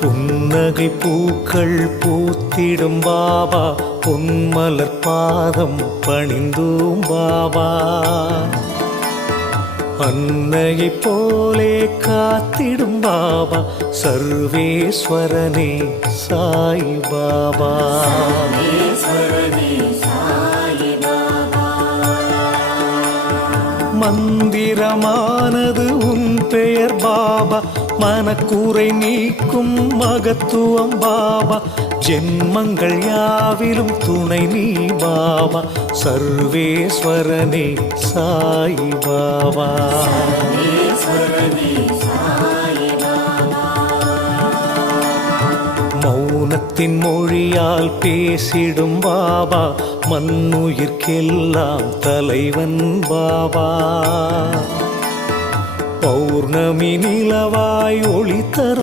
புன்னகை பூக்கள் பூத்திடும் பாபா, பொன்மலர் பாதம் பணிந்தோம் பாபா. அன்னையை போலே காத்திடும் பாபா, சர்வேஸ்வரனே சாய் பாபா. மந்திரமானது உன் பெயர் பாபா, மனக்கூரை நீக்கும் மகத்துவம் பாபா. ஜென்மங்கள் யாவிலும் துணை நீ பாபா, சர்வேஸ்வரனே சாய் பாபா. மௌனத்தின் மொழியால் பேசிடும் பாபா, மண்ணுயிர்க்கெல்லாம் தலைவன் பாபா. பௌர்ணமி நிலவாய் ஒளி தரும்